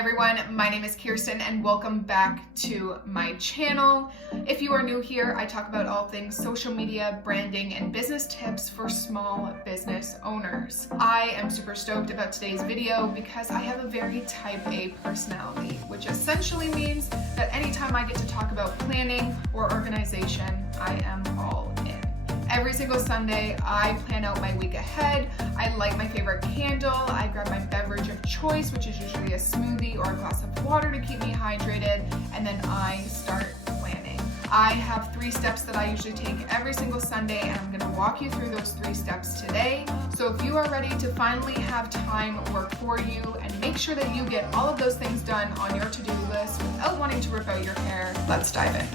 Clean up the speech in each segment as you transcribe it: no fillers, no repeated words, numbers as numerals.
everyone, my name is Kirsten and welcome back to my channel. If you are new here, I talk about all things social media, branding, and business tips for small business owners. I am super stoked about today's video because I have a very type A personality, which essentially means that anytime I get to talk about planning or organization, I am all in. Every single Sunday, I plan out my week ahead. I light my favorite candle. I grab my beverage of choice, which is usually a smoothie or a glass of water to keep me hydrated, and then I start planning. I have 3 steps that I usually take every single Sunday, and I'm gonna walk you through those 3 steps today. So if you are ready to finally have time work for you and make sure that you get all of those things done on your to-do list without wanting to rip out your hair, let's dive in.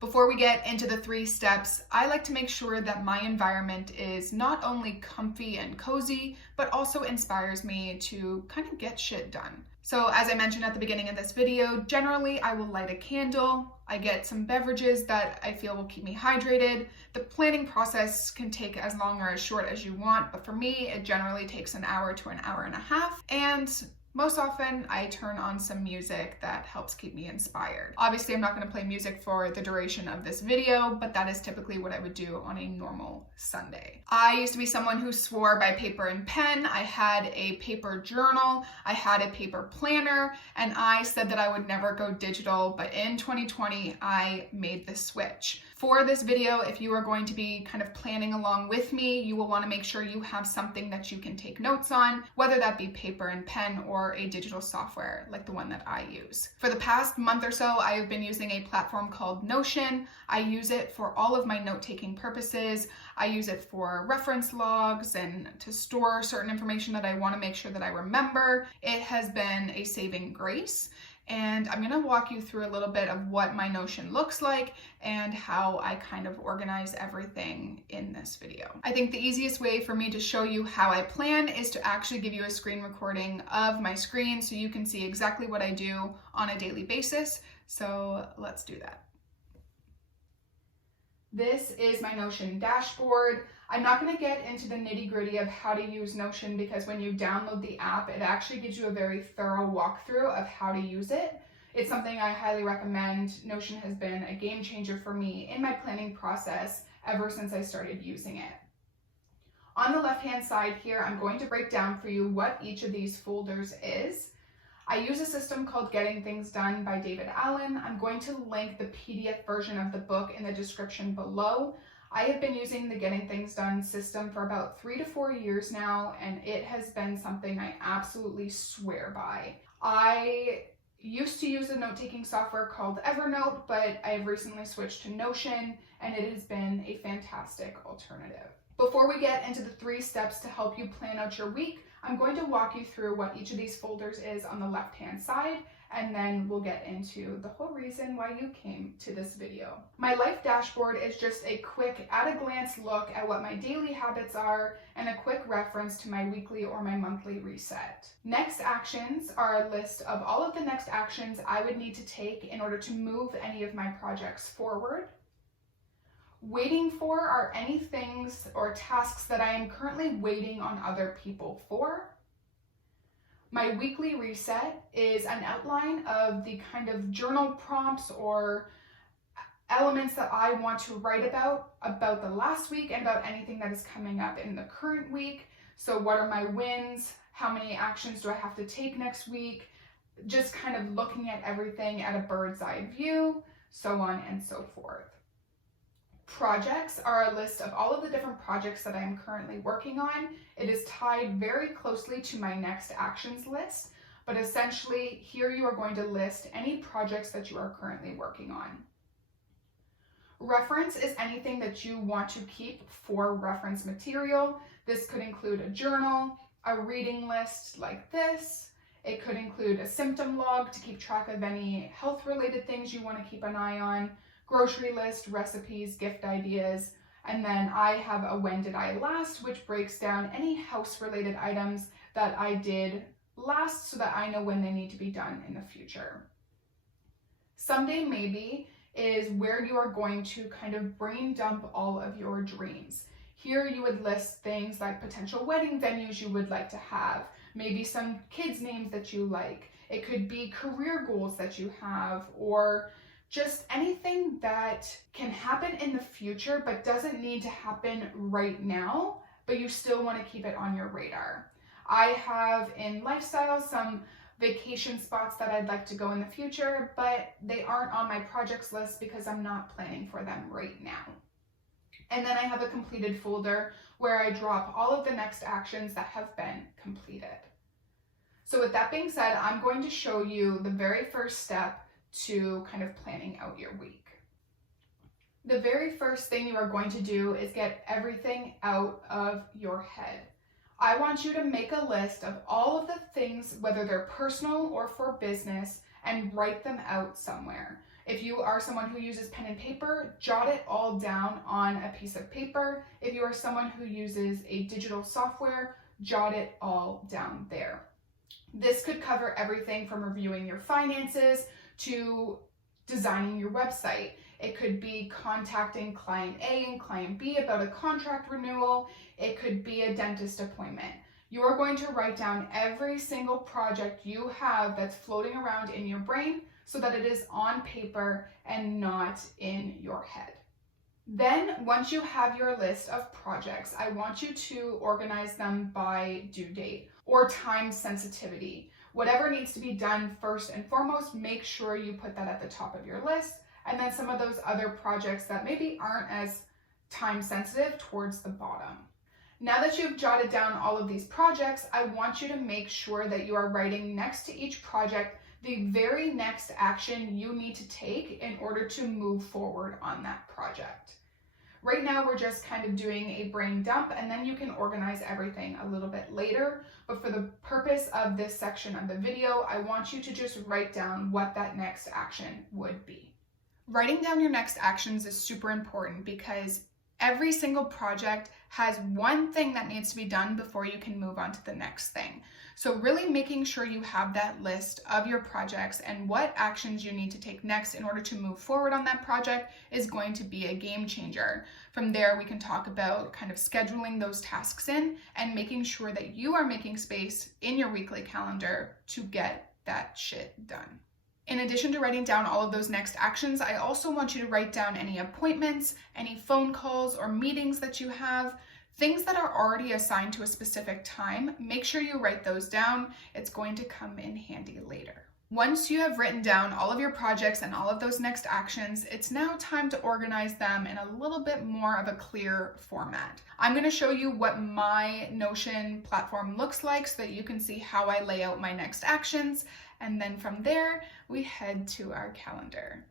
Before we get into the 3 steps, I like to make sure that my environment is not only comfy and cozy, but also inspires me to kind of get shit done. So as I mentioned at the beginning of this video, generally I will light a candle, I get some beverages that I feel will keep me hydrated. The planning process can take as long or as short as you want, but for me, it generally takes an hour to an hour and a half. And most often, I turn on some music that helps keep me inspired. Obviously, I'm not going to play music for the duration of this video, but that is typically what I would do on a normal Sunday. I used to be someone who swore by paper and pen. I had a paper journal, I had a paper planner, and I said that I would never go digital, but in 2020, I made the switch. For this video, if you are going to be kind of planning along with me, you will want to make sure you have something that you can take notes on, whether that be paper and pen or a digital software like the one that I use. For the past month or so, I have been using a platform called Notion. I use it for all of my note-taking purposes. I use it for reference logs and to store certain information that I want to make sure that I remember. It has been a saving grace. And I'm gonna walk you through a little bit of what my Notion looks like and how I kind of organize everything in this video. I think the easiest way for me to show you how I plan is to actually give you a screen recording of my screen so you can see exactly what I do on a daily basis. So let's do that. This is my Notion dashboard. I'm not going to get into the nitty-gritty of how to use Notion because when you download the app, it actually gives you a very thorough walkthrough of how to use it. It's something I highly recommend. Notion has been a game changer for me in my planning process ever since I started using it. On the left-hand side here, I'm going to break down for you what each of these folders is. I use a system called Getting Things Done by David Allen. I'm going to link the PDF version of the book in the description below. I have been using the Getting Things Done system for about 3 to 4 years now, and it has been something I absolutely swear by. I used to use a note-taking software called Evernote, but I've recently switched to Notion, and it has been a fantastic alternative. Before we get into the 3 steps to help you plan out your week, I'm going to walk you through what each of these folders is on the left-hand side, and then we'll get into the whole reason why you came to this video. My life dashboard is just a quick at-a-glance look at what my daily habits are and a quick reference to my weekly or my monthly reset. Next actions are a list of all of the next actions I would need to take in order to move any of my projects forward. Waiting for are any things or tasks that I am currently waiting on other people for. My weekly reset is an outline of the kind of journal prompts or elements that I want to write about the last week and about anything that is coming up in the current week. So what are my wins? How many actions do I have to take next week? Just kind of looking at everything at a bird's eye view, so on and so forth. Projects are a list of all of the different projects that I am currently working on. It is tied very closely to my next actions list, but essentially here you are going to list any projects that you are currently working on. Reference is anything that you want to keep for reference material. This could include a journal, a reading list like this. It could include a symptom log to keep track of any health-related things you want to keep an eye on, grocery list, recipes, gift ideas, and then I have a when did I last, which breaks down any house-related items that I did last so that I know when they need to be done in the future. Someday maybe is where you are going to kind of brain dump all of your dreams. Here you would list things like potential wedding venues you would like to have, maybe some kids' names that you like. It could be career goals that you have, or just anything that can happen in the future but doesn't need to happen right now, but you still want to keep it on your radar. I have in lifestyle some vacation spots that I'd like to go in the future, but they aren't on my projects list because I'm not planning for them right now. And then I have a completed folder where I drop all of the next actions that have been completed. So with that being said, I'm going to show you the very first step to kind of planning out your week. The very first thing you are going to do is get everything out of your head. I want you to make a list of all of the things, whether they're personal or for business, and write them out somewhere. If you are someone who uses pen and paper, jot it all down on a piece of paper. If you are someone who uses a digital software, jot it all down there. This could cover everything from reviewing your finances to designing your website. It could be contacting client A and client B about a contract renewal. It could be a dentist appointment. You are going to write down every single project you have that's floating around in your brain so that it is on paper and not in your head. Then, once you have your list of projects, I want you to organize them by due date or time sensitivity. Whatever needs to be done first and foremost, make sure you put that at the top of your list, and then some of those other projects that maybe aren't as time sensitive towards the bottom. Now that you've jotted down all of these projects, I want you to make sure that you are writing next to each project the very next action you need to take in order to move forward on that project. Right now, we're just kind of doing a brain dump, and then you can organize everything a little bit later. But for the purpose of this section of the video, I want you to just write down what that next action would be. Writing down your next actions is super important because every single project has one thing that needs to be done before you can move on to the next thing. So really making sure you have that list of your projects and what actions you need to take next in order to move forward on that project is going to be a game changer. From there, we can talk about kind of scheduling those tasks in and making sure that you are making space in your weekly calendar to get that shit done. In addition to writing down all of those next actions, I also want you to write down any appointments, any phone calls or meetings that you have, things that are already assigned to a specific time. Make sure you write those down. It's going to come in handy later. Once you have written down all of your projects and all of those next actions, it's now time to organize them in a little bit more of a clear format. I'm going to show you what my Notion platform looks like so that you can see how I lay out my next actions. And then from there, we head to our calendar.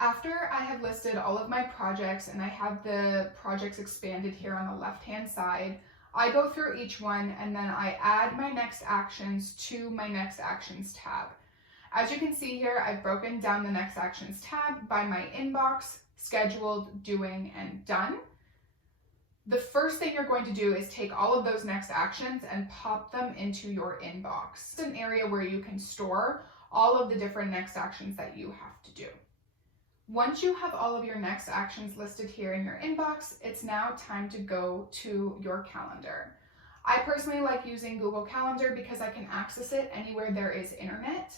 After I have listed all of my projects and I have the projects expanded here on the left-hand side, I go through each one and then I add my next actions to my next actions tab. As you can see here, I've broken down the next actions tab by my inbox, scheduled, doing, and done. The first thing you're going to do is take all of those next actions and pop them into your inbox. It's an area where you can store all of the different next actions that you have to do. Once you have all of your next actions listed here in your inbox, it's now time to go to your calendar. I personally like using Google Calendar because I can access it anywhere there is internet,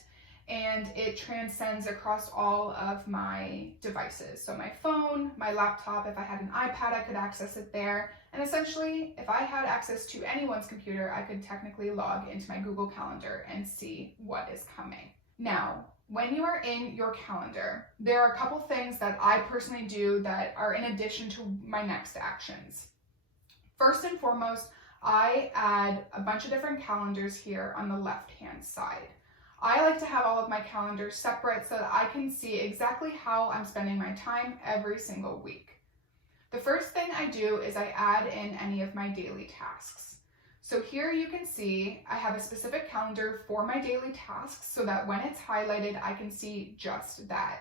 and it transcends across all of my devices. So my phone, my laptop, if I had an iPad, I could access it there. And essentially, if I had access to anyone's computer, I could technically log into my Google Calendar and see what is coming. Now, when you are in your calendar, there are a couple things that I personally do that are in addition to my next actions. First and foremost, I add a bunch of different calendars here on the left-hand side. I like to have all of my calendars separate so that I can see exactly how I'm spending my time every single week. The first thing I do is I add in any of my daily tasks. So here you can see I have a specific calendar for my daily tasks so that when it's highlighted, I can see just that.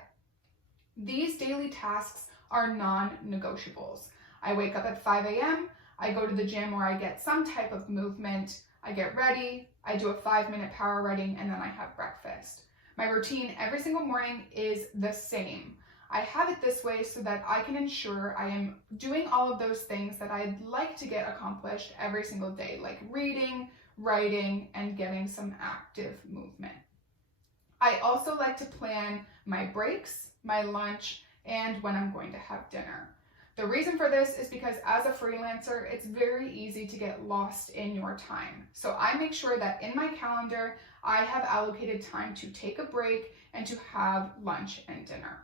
These daily tasks are non-negotiables. I wake up at 5 a.m., I go to the gym where I get some type of movement, I get ready, I do a 5-minute power running, and then I have breakfast. My routine every single morning is the same. I have it this way so that I can ensure I am doing all of those things that I'd like to get accomplished every single day, like reading, writing, and getting some active movement. I also like to plan my breaks, my lunch, and when I'm going to have dinner. The reason for this is because as a freelancer, it's very easy to get lost in your time. So I make sure that in my calendar, I have allocated time to take a break and to have lunch and dinner.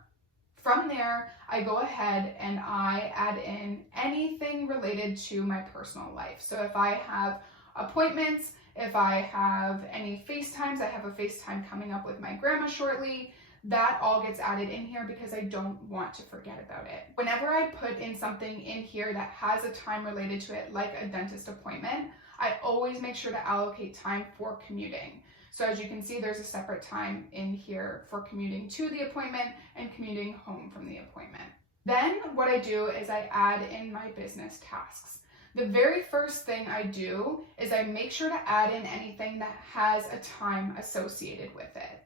From there, I go ahead and I add in anything related to my personal life. So if I have appointments, if I have any FaceTimes, I have a FaceTime coming up with my grandma shortly, that all gets added in here because I don't want to forget about it. Whenever I put in something in here that has a time related to it, like a dentist appointment, I always make sure to allocate time for commuting. So as you can see, there's a separate time in here for commuting to the appointment and commuting home from the appointment. Then what I do is I add in my business tasks. The very first thing I do is I make sure to add in anything that has a time associated with it.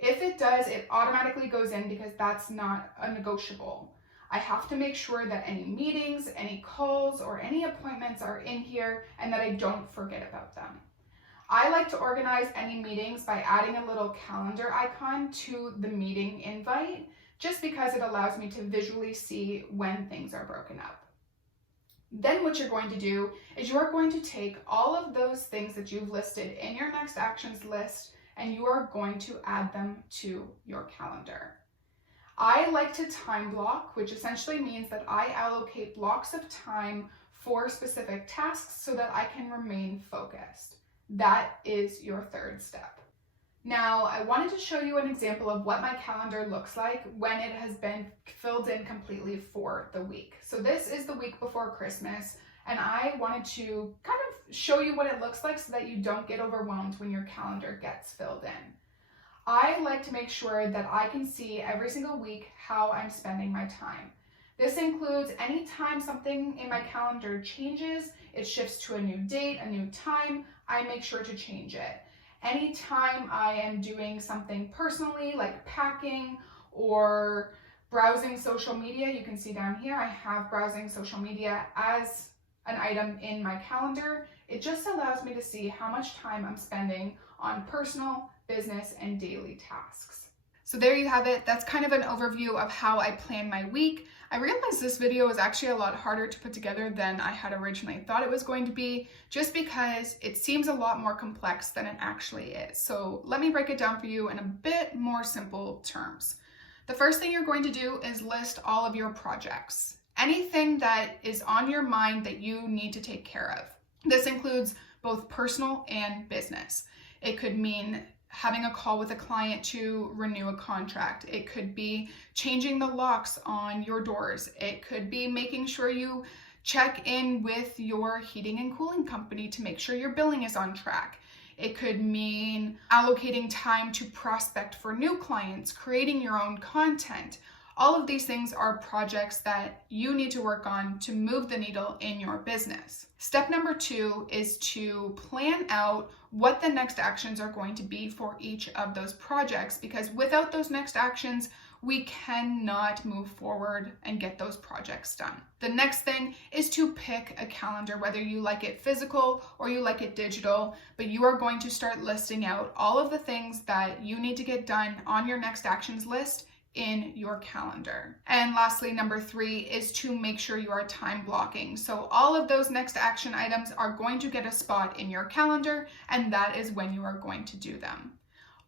If it does, it automatically goes in because that's not a negotiable. I have to make sure that any meetings, any calls, or any appointments are in here and that I don't forget about them. I like to organize any meetings by adding a little calendar icon to the meeting invite, just because it allows me to visually see when things are broken up. Then what you're going to do is you are going to take all of those things that you've listed in your next actions list and you are going to add them to your calendar. I like to time block, which essentially means that I allocate blocks of time for specific tasks so that I can remain focused. That is your third step. Now, I wanted to show you an example of what my calendar looks like when it has been filled in completely for the week. So this is the week before Christmas, and I wanted to kind of show you what it looks like so that you don't get overwhelmed when your calendar gets filled in. I like to make sure that I can see every single week how I'm spending my time. This includes any time something in my calendar changes, it shifts to a new date, a new time, I make sure to change it. Anytime I am doing something personally, like packing or browsing social media, you can see down here, I have browsing social media as an item in my calendar. It just allows me to see how much time I'm spending on personal, business, and daily tasks. So there you have it. That's kind of an overview of how I plan my week. I realized this video was actually a lot harder to put together than I had originally thought it was going to be, just because it seems a lot more complex than it actually is. So let me break it down for you in a bit more simple terms. The first thing you're going to do is list all of your projects. Anything that is on your mind that you need to take care of. This includes both personal and business. It could mean having a call with a client to renew a contract. It could be changing the locks on your doors. It could be making sure you check in with your heating and cooling company to make sure your billing is on track. It could mean allocating time to prospect for new clients, creating your own content. All of these things are projects that you need to work on to move the needle in your business. Step number 2 is to plan out what the next actions are going to be for each of those projects, because without those next actions, we cannot move forward and get those projects done. The next thing is to pick a calendar, whether you like it physical or you like it digital, but you are going to start listing out all of the things that you need to get done on your next actions list in your calendar. And lastly, number 3 is to make sure you are time blocking. So all of those next action items are going to get a spot in your calendar, and that is when you are going to do them.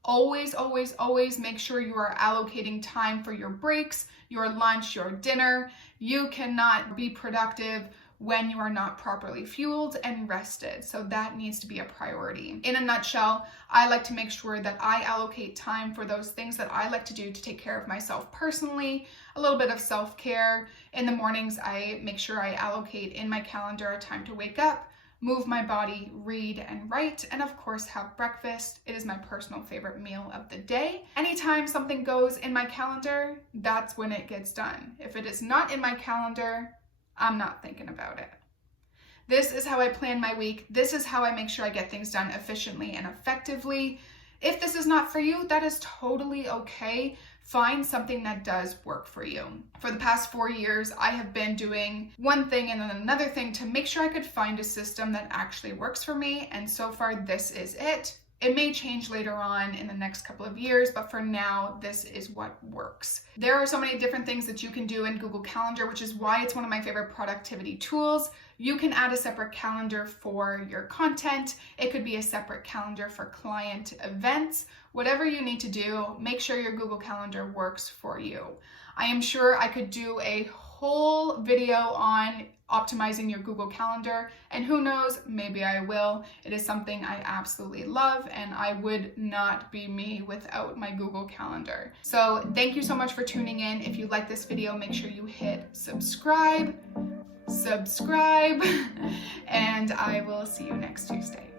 Always, always, always make sure you are allocating time for your breaks, your lunch, your dinner. You cannot be productive when you are not properly fueled and rested. So that needs to be a priority. In a nutshell, I like to make sure that I allocate time for those things that I like to do to take care of myself personally, a little bit of self-care. In the mornings, I make sure I allocate in my calendar a time to wake up, move my body, read and write, and of course have breakfast. It is my personal favorite meal of the day. Anytime something goes in my calendar, that's when it gets done. If it is not in my calendar, I'm not thinking about it. This is how I plan my week. This is how I make sure I get things done efficiently and effectively. If this is not for you, that is totally okay. Find something that does work for you. For the past 4 years, I have been doing one thing and then another thing to make sure I could find a system that actually works for me, and so far this is it. It may change later on in the next couple of years, but for now, this is what works. There are so many different things that you can do in Google Calendar, which is why it's one of my favorite productivity tools. You can add a separate calendar for your content. It could be a separate calendar for client events. Whatever you need to do, make sure your Google Calendar works for you. I am sure I could do a whole video on optimizing your Google Calendar, and who knows, maybe I will. It is something I absolutely love, and I would not be me without my Google Calendar. So thank you so much for tuning in. If you like this video, make sure you hit subscribe, and I will see you next Tuesday.